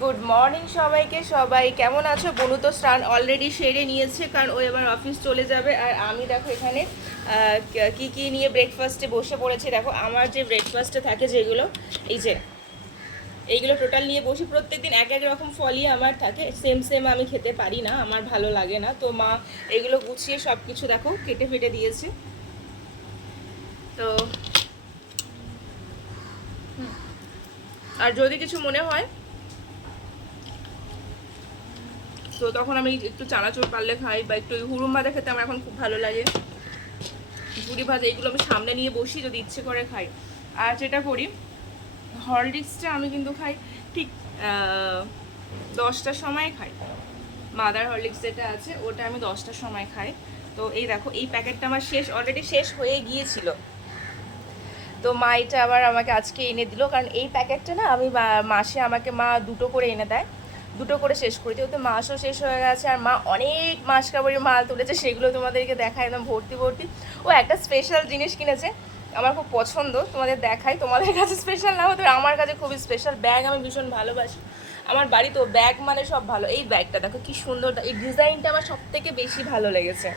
Good morning সবাইকে। সবাই কেমন আছো? বনু তো স্নান অলরেডি সেরে নিয়েছে, কারণ ও এবার অফিস চলে যাবে। আর আমি দেখো এখানে কি কি নিয়ে ব্রেকফাস্টে বসে পড়েছি। দেখো, আমার যে ব্রেকফাস্টে থাকে যেগুলো, এই যে, এইগুলো টোটাল নিয়ে বসি প্রত্যেকদিন এক এক রকম ফলই আমার থাকে। সেম সেম আমি খেতে পারি না, আমার ভালো লাগে না। তো মা এগুলো গুছিয়ে সব কিছু দেখো, কেটে ফেটে দিয়েছে। তো আর যদি কিছু মনে হয় তো তখন আমি একটু চানাচুর পারলে খাই বা একটু হুড়ুম ভাজা খেতে আমার এখন খুব ভালো লাগে। ঝুড়ি ভাজা এগুলো আমি সামনে নিয়ে বসি যদি ইচ্ছে করে খাই। আর যেটা করি, হরলিক্সটা আমি কিন্তু খাই ঠিক দশটার সময় খাই। মাদার হরলিক্স যেটা আছে, ওটা আমি দশটার সময় খাই। তো এই দেখো, এই প্যাকেটটা আমার শেষ অলরেডি শেষ হয়ে গিয়েছিল। তো মা এটা আবার আমাকে আজকে এনে দিল, কারণ এই প্যাকেটটা না আমি মাসে আমাকে মা দুটো করে এনে দেয়। দুটো করে শেষ করি। যেহেতু মাসও শেষ হয়ে গেছে আর মা অনেক মাস কাবারের মাল তুলেছে, সেগুলো তোমাদেরকে দেখায় একদম ভর্তি ভর্তি। ও একটা স্পেশাল জিনিস কিনেছে, আমার খুব পছন্দ, তোমাদের দেখাই। তোমাদের কাছে স্পেশাল না হতো আমার কাছে খুবই স্পেশাল ব্যাগ আমি ভীষণ ভালোবাসি। আমার বাড়িতেও ব্যাগ মানে সব ভালো। এই ব্যাগটা দেখো কি সুন্দর, এই ডিজাইনটা আমার সব থেকে বেশি ভালো লেগেছে।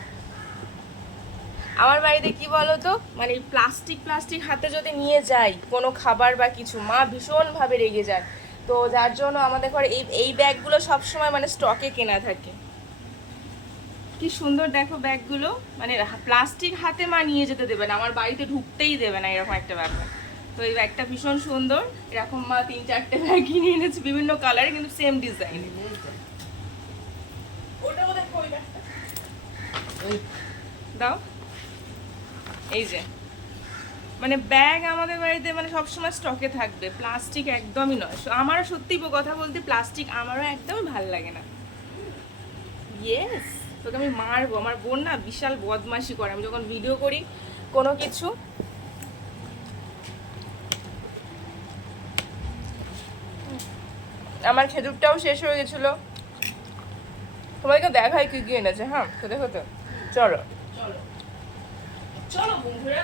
আমার বাড়িতে কি বলো তো মানে প্লাস্টিক প্লাস্টিক হাতে যদি নিয়ে যাই, কোনো খাবার বা কিছু, মা ভীষণভাবে রেগে যায়। তো যার জন্য আমাদের ঘরে এই এই ব্যাগগুলো সবসময় মানে স্টকে কেনা থাকে। কি সুন্দর দেখো ব্যাগগুলো। মানে প্লাস্টিক হাতে মা নিয়ে যেতে দেবে না আমার বাড়িতে ঢুকতেই দেবে না এরকম একটা ব্যাপার তো এই ব্যাগটা ভীষণ সুন্দর। এরকম মা তিন চারটে ব্যাগ কিনে এনেছে বিভিন্ন কালারে কিন্তু সেম ডিজাইন দাও। এই যে। মানে ব্যাগ আমাদের বাড়িতে মানে সবসময় স্টকে থাকবে। প্লাস্টিক একদমই নয়। আমারও সত্যি কথা বলতে প্লাস্টিক আমারও একদমই ভালো লাগে না। ইয়েস তোকে আমি মারবো। আমার বোন না বিশাল বদমাশি করে। আমি যখন ভিডিও করি, কোনো কিছু আমার খেজুরটাও শেষ হয়ে গেছিল। তোমাদেরকে দেখাই কি কি এনেছে হ্যাঁ? খেতে খেতে। চলো। চলো। চলো বন্ধুরা